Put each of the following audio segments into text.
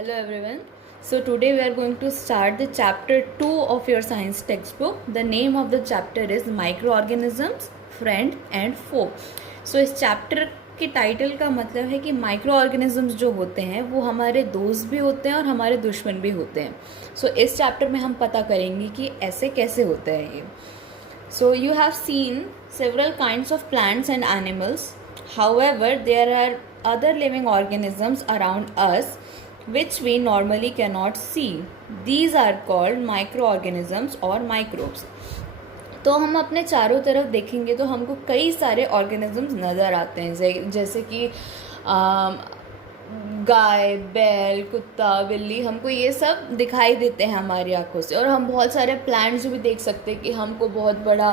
Hello everyone. So today we are going to start the chapter 2 of your science textbook. The name of the chapter is Microorganisms, Friend and Foe. So इस chapter के title का मतलब है कि micro organisms जो होते हैं वो हमारे दोस्त भी होते हैं और हमारे दुश्मन भी होते हैं. सो इस चैप्टर में हम पता करेंगे कि ऐसे कैसे होते हैं ये. So you have seen several kinds of plants and animals. However, there are other living organisms around us which we normally cannot see. These are called microorganisms or microbes. तो हम अपने चारों तरफ देखेंगे तो हमको कई सारे ऑर्गेनिजम्स नज़र आते हैं, जैसे कि गाय, बैल, कुत्ता, बिल्ली, हमको ये सब दिखाई देते हैं हमारी आंखों से. और हम बहुत सारे प्लांट्स भी देख सकते हैं कि हमको बहुत बड़ा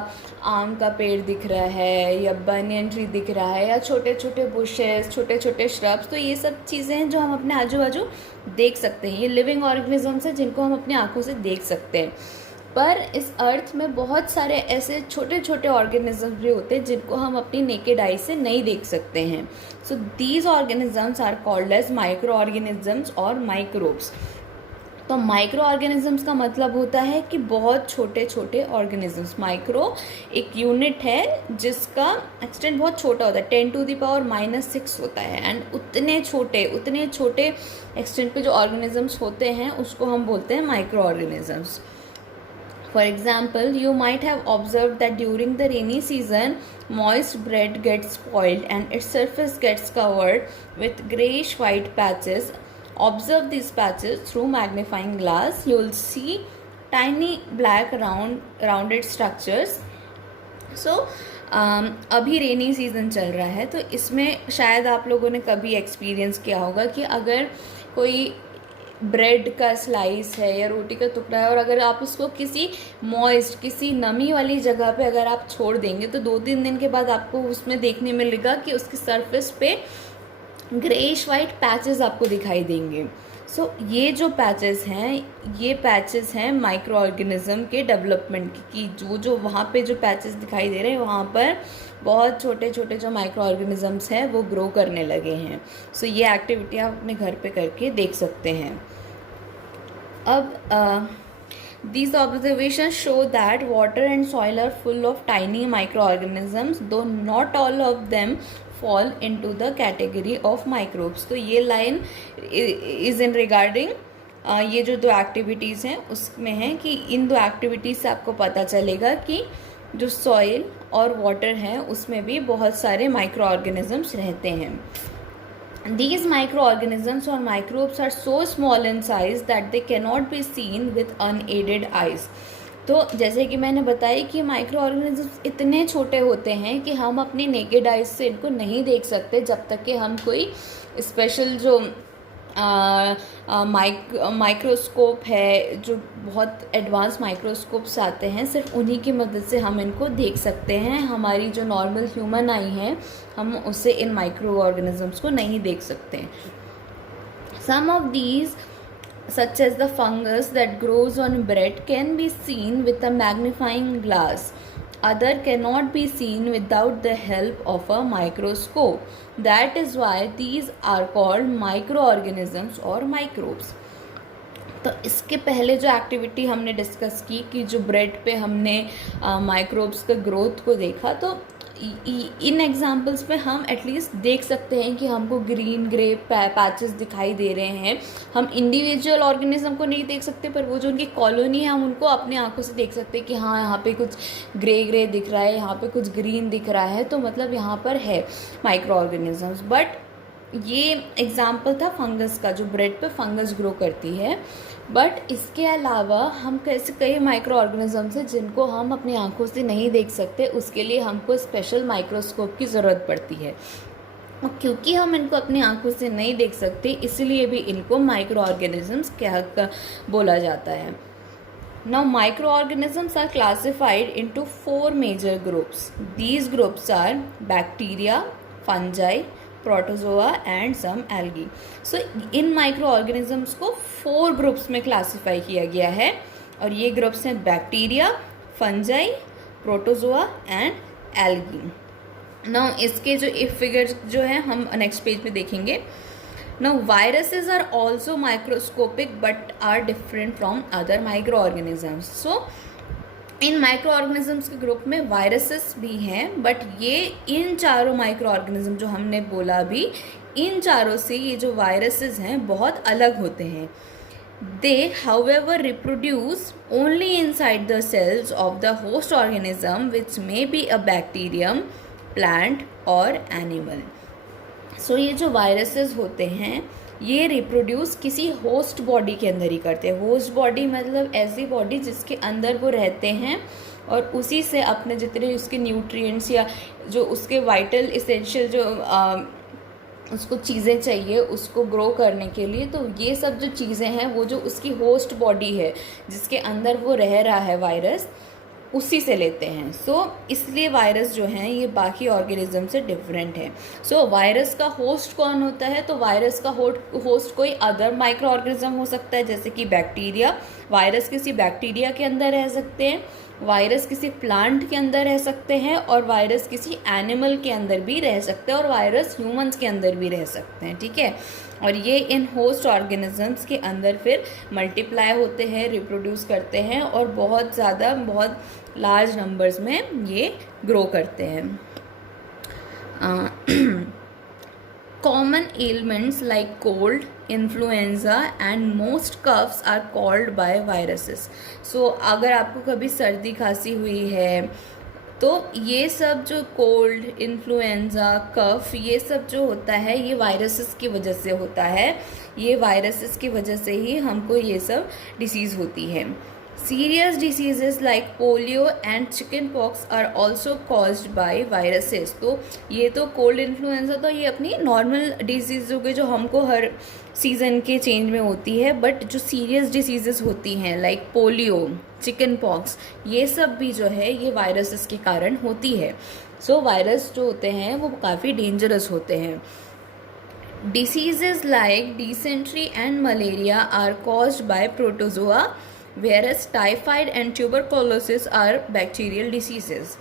आम का पेड़ दिख रहा है या बनियन ट्री दिख रहा है या छोटे छोटे बुशेस, छोटे छोटे श्रब्स. तो ये सब चीज़ें हैं जो हम अपने आजू बाजू देख सकते हैं. ये लिविंग ऑर्गेनिजम्स हैं जिनको हम अपनी आंखों से देख सकते हैं. पर इस अर्थ में बहुत सारे ऐसे छोटे छोटे ऑर्गेनिजम्स भी होते हैं जिनको हम अपनी नेकेड आई से नहीं देख सकते हैं. So these organisms are called as microorganisms और माइक्रोब्स. तो माइक्रो ऑर्गेनिजम्स का मतलब होता है कि बहुत छोटे छोटे ऑर्गेनिजम्स. माइक्रो एक यूनिट है जिसका एक्सटेंट बहुत छोटा होता है, 10⁻⁻⁶ होता है. एंड उतने छोटे एक्सटेंट पे जो ऑर्गेनिजम्स होते हैं उसको हम बोलते हैं micro organisms. For example, you might have observed that during the rainy season, moist bread gets spoiled and its surface gets covered with grayish-white patches. Observe these patches through magnifying glass. You will see tiny black rounded structures. So, अभी rainy season चल रहा है तो इसमें शायद आप लोगों ने कभी एक्सपीरियंस किया होगा कि अगर कोई ब्रेड का स्लाइस है या रोटी का टुकड़ा है और अगर आप उसको किसी नमी वाली जगह पे अगर आप छोड़ देंगे तो 2-3 दिन के बाद आपको उसमें देखने मिलेगा कि उसकी सरफेस पे ग्रेइश वाइट पैचेस आपको दिखाई देंगे. सो ये जो पैचेस हैं माइक्रो ऑर्गेनिज्म के डेवलपमेंट की. जो वहाँ पे जो पैचेस दिखाई दे रहे हैं वहाँ पर बहुत छोटे छोटे जो माइक्रो ऑर्गेनिजम्स हैं वो ग्रो करने लगे हैं. सो ये एक्टिविटी आप अपने घर पे करके देख सकते हैं. अब these observations show that water and soil are full of tiny microorganisms, though not all of them fall into the category of microbes. तो ये लाइन is in regarding ये जो 2 एक्टिविटीज़ हैं उसमें है कि इन 2 एक्टिविटीज़ से आपको पता चलेगा कि जो सॉइल और वाटर है उसमें भी बहुत सारे माइक्रो ऑर्गेनिजम्स रहते हैं. These microorganisms or microbes are so small in size that they cannot be seen with unaided eyes. तो जैसे कि मैंने बताया कि माइक्रो ऑर्गेनिजम्स इतने छोटे होते हैं कि हम अपनी नेकेड आइज से इनको नहीं देख सकते जब तक कि हम कोई स्पेशल जो माइक्रोस्कोप है, जो बहुत एडवांस माइक्रोस्कोप्स आते हैं, सिर्फ उन्हीं की मदद से हम इनको देख सकते हैं. हमारी जो नॉर्मल ह्यूमन आई है हम उससे इन माइक्रो ऑर्गेनिजम्स को नहीं देख सकते. Some of these such as the fungus that grows on bread can be seen with a magnifying glass. Other cannot be seen without the help of a microscope. That is why these are called microorganisms or microbes. तो इसके पहले जो activity हमने discuss की कि जो bread पे हमने माइक्रोब्स के ग्रोथ को देखा, तो इन एग्जाम्पल्स पे हम एटलीस्ट देख सकते हैं कि हमको ग्रीन ग्रे पैचेस दिखाई दे रहे हैं. हम इंडिविजुअल ऑर्गेनिज्म को नहीं देख सकते पर वो जो उनकी कॉलोनी है हम उनको अपनी आंखों से देख सकते हैं कि हाँ यहाँ पे कुछ ग्रे दिख रहा है, यहाँ पे कुछ ग्रीन दिख रहा है, तो मतलब यहाँ पर है माइक्रो ऑर्गेनिजम्स. बट ये एग्जाम्पल था फंगस का, जो ब्रेड पे फंगस ग्रो करती है. बट इसके अलावा हम कैसे कई माइक्रो ऑर्गेनिजम्स हैं जिनको हम अपनी आंखों से नहीं देख सकते. उसके लिए हमको स्पेशल माइक्रोस्कोप की ज़रूरत पड़ती है. और क्योंकि हम इनको अपनी आंखों से नहीं देख सकते इसलिए भी इनको माइक्रो ऑर्गेनिजम्स क्या बोला जाता है. Now microorganisms are classified into 4 major groups. These groups are bacteria, fungi, protozoa and some algae. So इन माइक्रो ऑर्गेनिजम्स को 4 ग्रुप्स में क्लासीफाई किया गया है और ये ग्रुप्स हैं bacteria, fungi, protozoa and algae. Now इसके जो फिगर्स जो है हम नेक्स्ट पेज पे देखेंगे. Now viruses are also microscopic but are different from other microorganisms. So in microorganisms के ग्रुप में वायरसेस भी हैं, बट ये इन चारों माइक्रो ऑर्गेनिज्म जो हमने बोला अभी, इन चारों से ये जो वायरसेस हैं बहुत अलग होते हैं. They however reproduce only inside the cells of the host organism which may be a bacterium, plant और एनिमल. सो ये जो वायरसेस होते हैं ये रिप्रोड्यूस किसी होस्ट बॉडी के अंदर ही करते हैं. होस्ट बॉडी मतलब ऐसी बॉडी जिसके अंदर वो रहते हैं और उसी से अपने जितने उसके न्यूट्रिएंट्स या जो उसके वाइटल इसेंशियल जो उसको चीज़ें चाहिए उसको ग्रो करने के लिए, तो ये सब जो चीज़ें हैं वो जो उसकी होस्ट बॉडी है जिसके अंदर वो रह रहा है वायरस, उसी से लेते हैं. इसलिए वायरस जो हैं ये बाकी ऑर्गेनिज्म से डिफरेंट है. वायरस का होस्ट कौन होता है? तो वायरस का होस्ट कोई अदर माइक्रो ऑर्गेनिज्म हो सकता है, जैसे कि बैक्टीरिया. वायरस किसी बैक्टीरिया के अंदर रह सकते हैं, वायरस किसी प्लांट के अंदर रह सकते हैं, और वायरस किसी एनिमल के अंदर भी रह सकते हैं, और वायरस ह्यूमंस के अंदर भी रह सकते हैं. ठीक है. और ये इन होस्ट ऑर्गेनिजम्स के अंदर फिर मल्टीप्लाई होते हैं, रिप्रोड्यूस करते हैं और बहुत ज़्यादा बहुत लार्ज नंबर्स में ये ग्रो करते हैं. Common ailments like cold, influenza and most coughs are called by viruses. अगर आपको कभी सर्दी खांसी हुई है तो ये सब जो कोल्ड, इन्फ्लुएंजा, कफ, ये सब जो होता है ये वायरसेस की वजह से होता है. ये वायरसेस की वजह से ही हमको ये सब डिसीज़ होती है. Serious diseases like polio and chickenpox are also caused by viruses. तो ये तो कोल्ड, इन्फ्लुएंजा तो ये अपनी नॉर्मल डिजीज़ हो गई जो हमको हर सीज़न के चेंज में होती है, बट जो सीरियस डिसीजेस होती हैं लाइक पोलियो, चिकन पॉक्स, ये सब भी जो है ये वायरसेस के कारण होती है. वायरस जो होते हैं वो काफ़ी डेंजरस होते हैं. Diseases like dysentery and malaria are caused by protozoa, whereas typhoid and tuberculosis are bacterial diseases.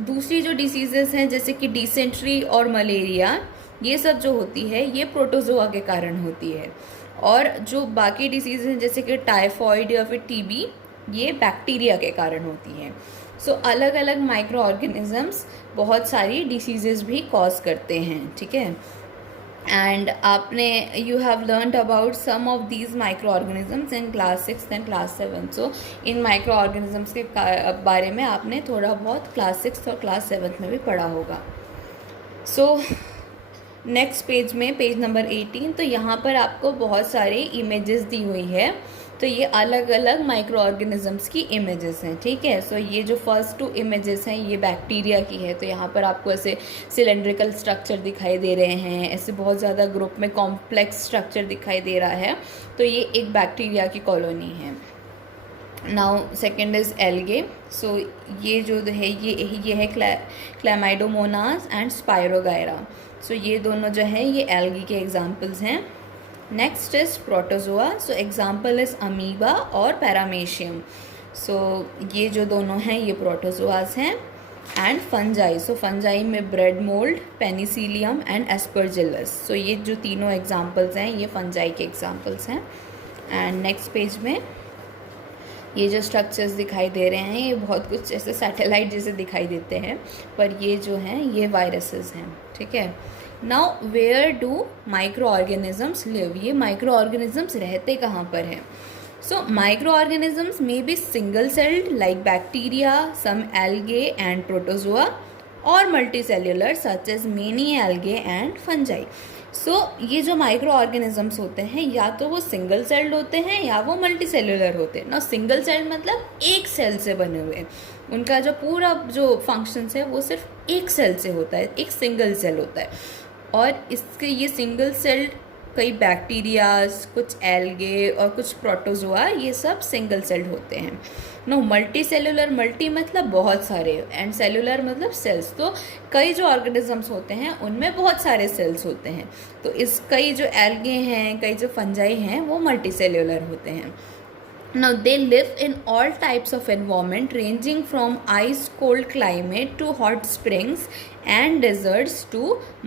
दूसरी जो डिसीजेस हैं जैसे कि डिसेंट्री और मलेरिया, ये सब जो होती है ये प्रोटोजोआ के कारण होती है, और जो बाकी डिसीज हैं जैसे कि टाइफॉइड या फिर टीबी, ये बैक्टीरिया के कारण होती हैं. अलग अलग माइक्रो ऑर्गेनिजम्स बहुत सारी डिसीजेस भी कॉज करते हैं. ठीक है. एंड आपने you have learned about some of these microorganisms in class 6 and class 7. इन माइक्रो ऑर्गेनिजम्स के बारे में आपने थोड़ा बहुत क्लास 6 और क्लास 7 में भी पढ़ा होगा. नेक्स्ट पेज में पेज नंबर 18, तो यहाँ पर आपको बहुत सारी इमेजेस दी हुई है. तो ये अलग अलग माइक्रो ऑर्गेनिजम्स की इमेजेस हैं. ठीक है. ये जो फर्स्ट 2 इमेजेस हैं ये बैक्टीरिया की है. तो यहाँ पर आपको ऐसे सिलेंड्रिकल स्ट्रक्चर दिखाई दे रहे हैं, ऐसे बहुत ज़्यादा ग्रुप में कॉम्प्लेक्स स्ट्रक्चर दिखाई दे रहा है. तो ये एक बैक्टीरिया की कॉलोनी है. Now second is algae. ये जो है ये है क्लैमाइडोमोनास एंड स्पायरोगायरा. ये दोनों जो है ये एल्गी के एग्जाम्पल्स हैं. Next is protozoa. Example is amoeba और पैरामेशियम. ये जो दोनों हैं ये प्रोटोजोआस हैं. And fungi. फंजाई में bread mould, Penicillium and Aspergillus. ये जो तीनों एग्जाम्पल्स हैं ये फंजाई के एग्जाम्पल्स हैं. एंड नेक्स्ट पेज में ये जो स्ट्रक्चर्स दिखाई दे रहे हैं ये बहुत कुछ ऐसे सैटेलाइट जैसे दिखाई देते हैं, पर ये जो हैं ये वायरसेस हैं. ठीक है. Now where do micro organisms live. ये माइक्रो ऑर्गेनिजम्स रहते कहाँ पर हैं? Micro organisms may be single celled like bacteria, some algae and protozoa, और multi cellular such as many algae and fungi. ये जो माइक्रो ऑर्गेनिजम्स होते हैं या तो वो सिंगल सेल्ड होते हैं या वो मल्टी सेल्यूलर होते हैं. सिंगल सेल्ड मतलब एक सेल से बने हुए हैं, उनका जो पूरा जो फंक्शंस है वो सिर्फ एक सेल से होता है, एक सिंगल सेल होता है. और इसके ये सिंगल सेल्ड कई बैक्टीरियाज, कुछ एल्गे और कुछ प्रोटोजोआ, ये सब सिंगल सेल्ड होते हैं. मल्टी सेलुलर, मल्टी मतलब बहुत सारे, एंड सेलुलर मतलब सेल्स. तो कई जो ऑर्गेनिजम्स होते हैं उनमें बहुत सारे सेल्स होते हैं. तो कई जो एल्गे हैं, कई जो फंजाई हैं वो मल्टी सेलुलर होते हैं. Now they live in all types of environment ranging from ice cold climate to hot springs and deserts to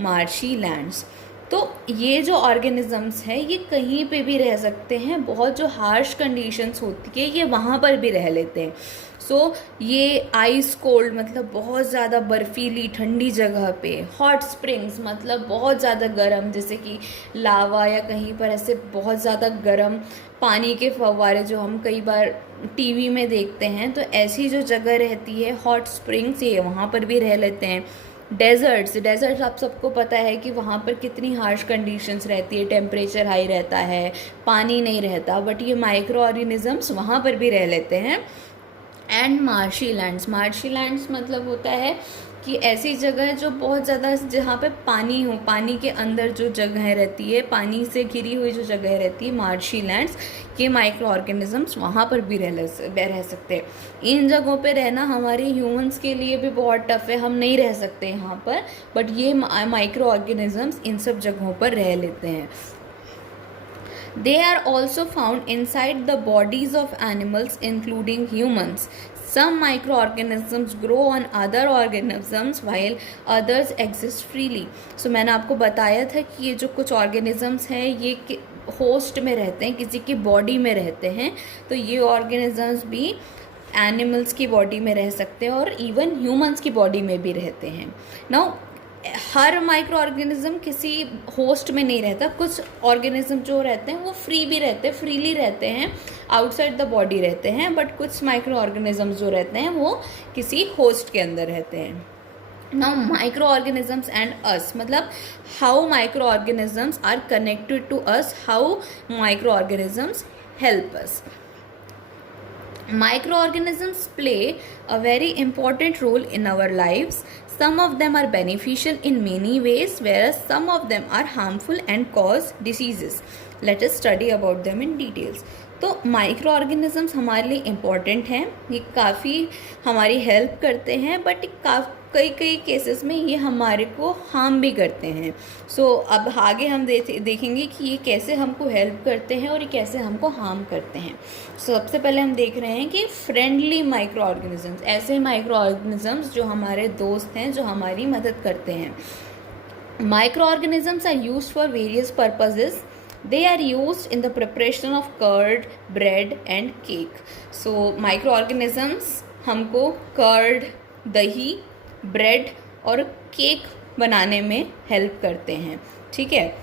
marshy lands. तो ये जो ऑर्गेनिजम्स हैं ये कहीं पे भी रह सकते हैं, बहुत जो हार्श कंडीशंस होती है ये वहाँ पर भी रह लेते हैं। ये आइस कोल्ड मतलब बहुत ज़्यादा बर्फीली ठंडी जगह पे, हॉट स्प्रिंग्स मतलब बहुत ज़्यादा गर्म, जैसे कि लावा या कहीं पर ऐसे बहुत ज़्यादा गर्म पानी के फव्वारे जो हम कई बार टीवी में देखते हैं, तो ऐसी जो जगह रहती है हॉट स्प्रिंग्स, ये वहाँ पर भी रह लेते हैं। डेजर्ट्स आप सबको पता है कि वहाँ पर कितनी हार्श कंडीशंस रहती है, टेम्परेचर हाई रहता है, पानी नहीं रहता, बट ये माइक्रो ऑर्गेनिजम्स वहाँ पर भी रह लेते हैं। एंड मार्शी लैंड्स मतलब होता है कि ऐसी जगह जो बहुत ज़्यादा, जहाँ पे पानी हो, पानी के अंदर जो जगह रहती है, पानी से घिरी हुई जो जगह रहती है, मार्शी लैंड्स, ये माइक्रो ऑर्गेनिजम्स वहाँ पर भी रह सकते हैं। इन जगहों पे रहना हमारे ह्यूमंस के लिए भी बहुत टफ है, हम नहीं रह सकते यहाँ पर, बट ये माइक्रो ऑर्गेनिजम्स इन सब जगहों पर रह लेते हैं। They are also found inside the bodies of animals including humans. Some microorganisms grow on other organisms while others exist freely. So मैंने आपको बताया था कि ये जो कुछ organisms हैं ये होस्ट में रहते हैं, किसी की बॉडी में रहते हैं, तो ये organisms भी एनिमल्स की बॉडी में रह सकते हैं और इवन ह्यूमंस की बॉडी में भी रहते हैं। नाउ हर माइक्रो ऑर्गेनिज्म किसी होस्ट में नहीं रहता, कुछ ऑर्गेनिज्म जो रहते हैं वो फ्री भी रहते हैं, फ्रीली रहते हैं, आउटसाइड द बॉडी रहते हैं, बट कुछ माइक्रो ऑर्गेनिज्म जो रहते हैं वो किसी होस्ट के अंदर रहते हैं। Now microorganisms and us, मतलब how micro organisms are connected to us, how microorganisms help us. Microorganisms play a very important role in our lives. Some of them are beneficial in many ways, whereas some of them are harmful and cause diseases. Let us study about them in details. तो micro organisms हमारे लिए important हैं, ये काफ़ी हमारी help करते हैं, but कई केसेस में ये हमारे को हार्म भी करते हैं. अब आगे हम देखेंगे कि ये कैसे हमको हेल्प करते हैं और ये कैसे हमको हार्म करते हैं. सबसे पहले हम देख रहे हैं कि फ्रेंडली माइक्रो ऑर्गेनिजम्स, ऐसे माइक्रो ऑर्गेनिजम्स जो हमारे दोस्त हैं, जो हमारी मदद करते हैं. Micro organisms are used for various purposes. They are used in the preparation of curd, bread and cake. So microorganisms हमको कर्ड, दही, ब्रेड और केक बनाने में हेल्प करते हैं. ठीक है.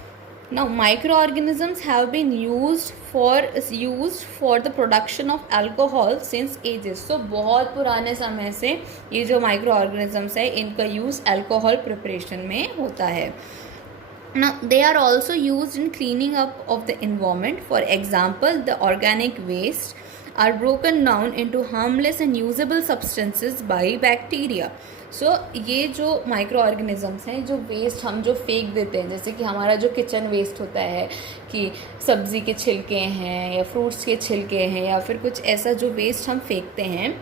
Now microorganisms have been used for the production of alcohol since ages. So बहुत पुराने समय से ये जो microorganisms है इनका यूज़ अल्कोहल प्रिपरेशन में होता है. Now, they are also used in cleaning up of the environment. For example, the organic waste are broken down into harmless and usable substances by bacteria. ये जो माइक्रो ऑर्गेनिजम्स हैं, जो waste हम जो फेंक देते हैं, जैसे कि हमारा जो किचन वेस्ट होता है कि सब्ज़ी के छिलके हैं या फ्रूट्स के छिलके हैं या फिर कुछ ऐसा जो वेस्ट हम फेंकते हैं,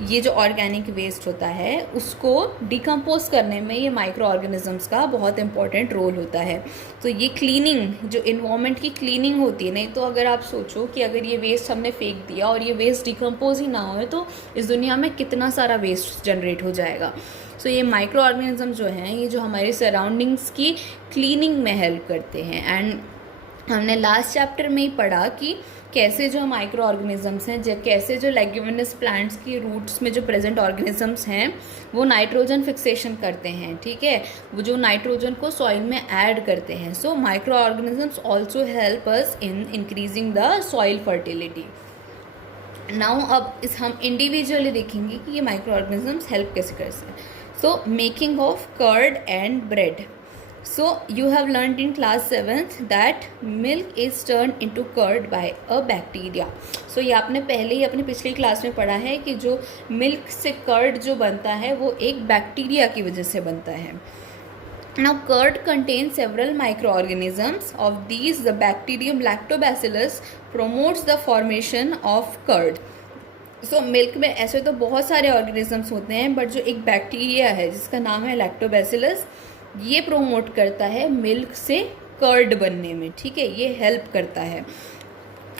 ये जो ऑर्गेनिक वेस्ट होता है उसको डिकम्पोज करने में ये माइक्रो ऑर्गेनिजम्स का बहुत इंपॉर्टेंट रोल होता है. तो ये क्लीनिंग, जो इन्वायरमेंट की क्लीनिंग होती है, नहीं तो अगर आप सोचो कि अगर ये वेस्ट हमने फेंक दिया और ये वेस्ट डिकम्पोज ही ना हो तो इस दुनिया में कितना सारा वेस्ट जनरेट हो जाएगा. ये माइक्रो ऑर्गेनिज्म जो हैं ये जो हमारे सराउंडिंग्स की क्लीनिंग में हेल्प करते हैं. एंड हमने लास्ट चैप्टर में ही पढ़ा कि कैसे जो माइक्रो ऑर्गेनिजम्स हैं, कैसे जो लेग्यूमिनस प्लांट्स की रूट्स में जो प्रेजेंट ऑर्गेनिजम्स हैं वो नाइट्रोजन फिक्सेशन करते हैं. ठीक है, वो जो नाइट्रोजन को सॉइल में ऐड करते हैं. Micro organisms also help us in increasing the soil fertility. Now अब हम इंडिविजुअली देखेंगे कि ये माइक्रो ऑर्गेनिजम्स हेल्प कैसे करते हैं. Making of curd and bread. You have learned in class 7th that milk is turned into curd by a bacteria. ये आपने पहले ही अपनी पिछली क्लास में पढ़ा है कि जो मिल्क से कर्ड जो बनता है वो एक बैक्टीरिया की वजह से बनता है. Now curd contains several microorganisms. Of these, the bacterium Lactobacillus promotes the formation of curd. Milk में ऐसे तो बहुत सारे ऑर्गेनिजम्स होते हैं, बट जो एक बैक्टीरिया है जिसका नाम है लैक्टोबैसिलस, ये प्रोमोट करता है मिल्क से कर्ड बनने में. ठीक है, ये हेल्प करता है.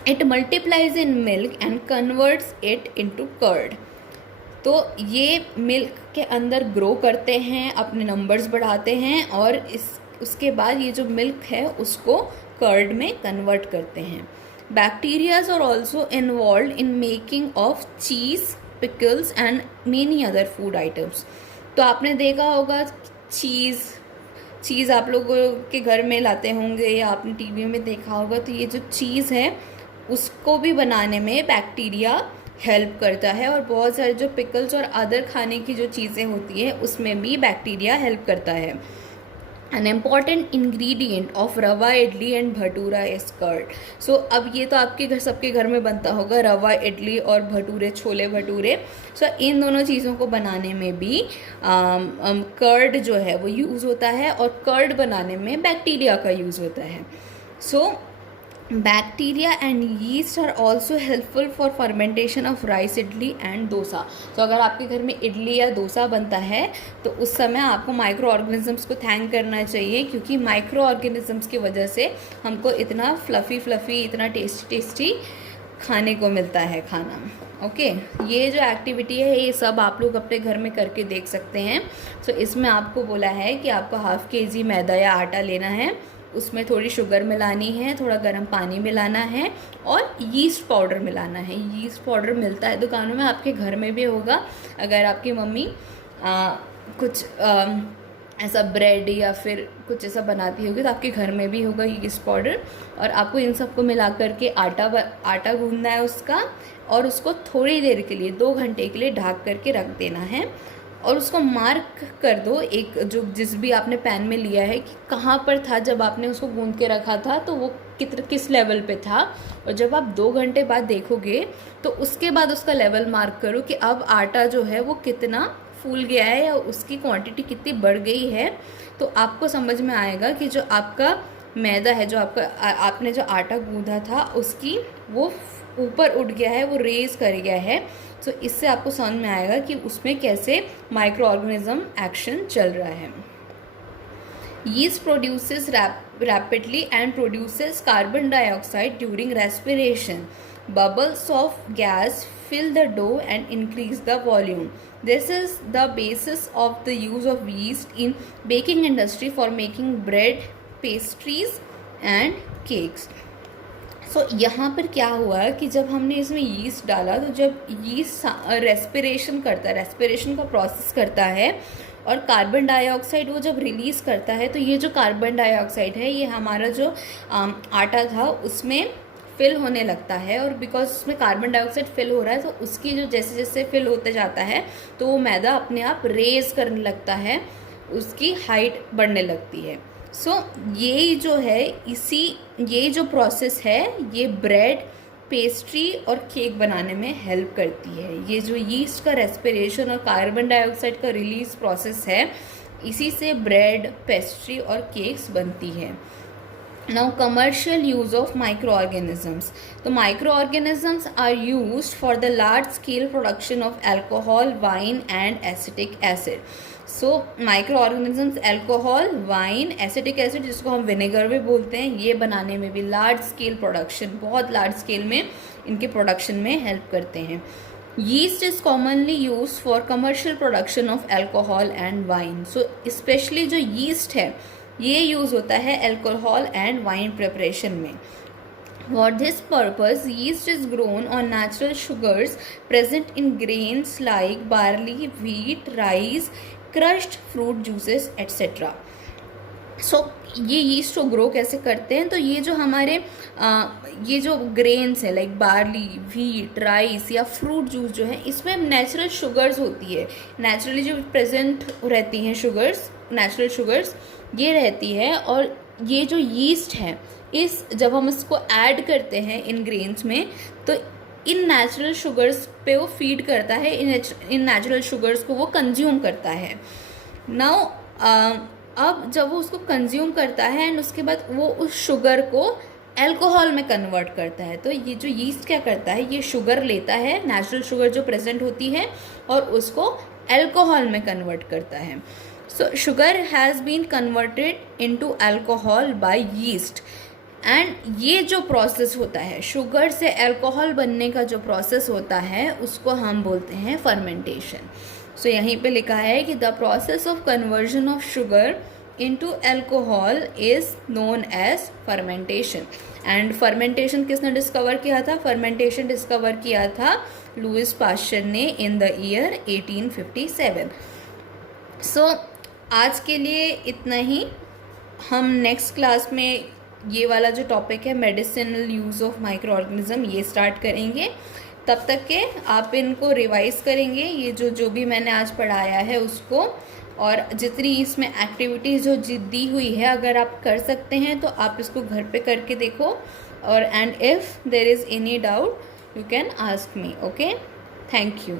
It multiplies in milk and converts it into curd. ये मिल्क के अंदर ग्रो करते हैं, अपने नंबर्स बढ़ाते हैं और उसके बाद ये जो मिल्क है उसको कर्ड में कन्वर्ट करते हैं। Bacterias are also involve in making of cheese, pickles and many other food items. तो आपने देखा होगा चीज़ आप लोगों के घर में लाते होंगे या आपने टीवी में देखा होगा, तो ये जो चीज़ है उसको भी बनाने में बैक्टीरिया हेल्प करता है, और बहुत सारे जो पिकल्स और अदर खाने की जो चीज़ें होती हैं उसमें भी बैक्टीरिया हेल्प करता है। An important ingredient of rava idli and bhatura is curd. So अब ये तो आपके घर, सबके घर में बनता होगा रवा इडली और भटूरे, छोले भटूरे। सो इन दोनों चीज़ों को बनाने में भी कर्ड जो है वो यूज़ होता है, और कर्ड बनाने में बैक्टीरिया का यूज़ होता है। So bacteria and yeast are also helpful for fermentation of rice, idli and dosa. तो अगर आपके घर में इडली या डोसा बनता है तो उस समय आपको माइक्रो ऑर्गेनिजम्स को थैंक करना चाहिए, क्योंकि माइक्रो ऑर्गेनिजम्स की वजह से हमको इतना फ्लफ़ी इतना टेस्टी खाने को मिलता है खाना। ओके, ये जो एक्टिविटी है ये सब आप लोग अपने घर में करके देख सकते हैं। सो इसमें आपको बोला है कि आपको ½ kg मैदा या आटा लेना है, उसमें थोड़ी शुगर मिलानी है, थोड़ा गर्म पानी मिलाना है और यीस्ट पाउडर मिलाना है। यीस्ट पाउडर मिलता है दुकानों में, आपके घर में भी होगा। अगर आपकी मम्मी कुछ ऐसा ब्रेड या फिर कुछ ऐसा बनाती होगी तो आपके घर में भी होगा यीस्ट पाउडर। और आपको इन सबको मिला करके आटा गूंदना है उसका, और उसको थोड़ी देर के लिए 2 घंटे के लिए ढक करके रख देना है। और उसको मार्क कर दो, एक जो जिस भी आपने पैन में लिया है कि कहाँ पर था जब आपने उसको गूंद के रखा था, तो वो किस लेवल पे था। और जब आप 2 घंटे बाद देखोगे तो उसके बाद उसका लेवल मार्क करो कि अब आटा जो है वो कितना फूल गया है या उसकी क्वांटिटी कितनी बढ़ गई है। तो आपको समझ में आएगा कि जो आपका मैदा है, जो आपने जो आटा गूंदा था उसकी वो ऊपर उठ गया है, वो रेज कर गया है। तो इससे आपको समझ में आएगा कि उसमें कैसे माइक्रो ऑर्गेनिज्म एक्शन चल रहा है। Yeast produces rapidly and produces carbon dioxide during respiration. Bubbles of gas fill the dough and increase the volume. This is the basis of the use of yeast in baking industry for making bread, pastries and cakes. सो यहाँ पर क्या हुआ कि जब हमने इसमें yeast डाला, तो जब यीस्ट रेस्पिरेशन करता है, रेस्पिरेशन का प्रोसेस करता है और कार्बन डाइऑक्साइड वो जब रिलीज़ करता है, तो ये जो कार्बन डाइऑक्साइड है ये हमारा जो आटा था उसमें फिल होने लगता है। और बिकॉज उसमें कार्बन डाइऑक्साइड फिल हो रहा है तो उसकी जो जैसे जैसे फिल होते जाता है तो वो मैदा अपने आप रेज करने लगता है, उसकी हाइट बढ़ने लगती है। सो ये जो है ये जो प्रोसेस है ये ब्रेड, पेस्ट्री और केक बनाने में हेल्प करती है। ये जो यीस्ट का रेस्पिरेशन और कार्बन डाइऑक्साइड का रिलीज प्रोसेस है, इसी से ब्रेड, पेस्ट्री और केक्स बनती है। Now commercial use of micro organisms. तो micro organisms are used for the large scale production of alcohol, wine and acetic acid. So micro organisms alcohol, wine, acetic acid जिसको हम vinegar भी बोलते हैं, ये बनाने में भी लार्ज स्केल प्रोडक्शन, बहुत लार्ज स्केल में इनके प्रोडक्शन में हेल्प करते हैं। Yeast is commonly use for commercial production of alcohol and wine. So specially जो यीस्ट है ये यूज़ होता है अल्कोहल एंड वाइन प्रिपरेशन में। For this purpose, yeast is grown on natural sugars present in grains like barley, wheat, rice, crushed fruit juices, etc. सो ये yeast को grow कैसे करते हैं, तो ये जो हमारे ये जो ग्रेन्स है लाइक बार्ली, व्हीट, राइस या फ्रूट जूस जो है, इसमें नेचुरल शुगर्स होती है, नेचुरली जो प्रेजेंट रहती हैं शुगर्स, नेचुरल शुगर्स ये रहती है। और ये जो यीस्ट है जब हम इसको ऐड करते हैं इन ग्रेन्स में तो इन नेचुरल शुगर्स पे वो फीड करता है, इन नेचुरल शुगर्स को वो कंज्यूम करता है। नाउ अब जब वो उसको कंज्यूम करता है एंड उसके बाद वो उस शुगर को अल्कोहल में कन्वर्ट करता है। तो ये जो यीस्ट क्या करता है, ये शुगर लेता है, नेचुरल शुगर जो प्रेजेंट होती है, और उसको अल्कोहल में कन्वर्ट करता है। So sugar has been converted into alcohol by yeast. And ये जो प्रोसेस होता है, शुगर से अल्कोहल बनने का जो प्रोसेस होता है उसको हम बोलते हैं फर्मेंटेशन। सो यहीं पे लिखा है कि the process of conversion of sugar into alcohol is known as fermentation. And fermentation किसने डिस्कवर किया था? फर्मेंटेशन डिस्कवर किया था लुइस पास्चर ने इन द ईयर 1857. सो आज के लिए इतना ही. हम नेक्स्ट क्लास में ये वाला जो टॉपिक है medicinal use of micro organism ये स्टार्ट करेंगे. तब तक के आप इनको रिवाइज करेंगे, ये जो भी मैंने आज पढ़ाया है उसको, और जितनी इसमें एक्टिविटीज़ जो दी हुई है अगर आप कर सकते हैं तो आप इसको घर पे करके देखो. और and if there is any doubt you can ask me. Okay, thank you.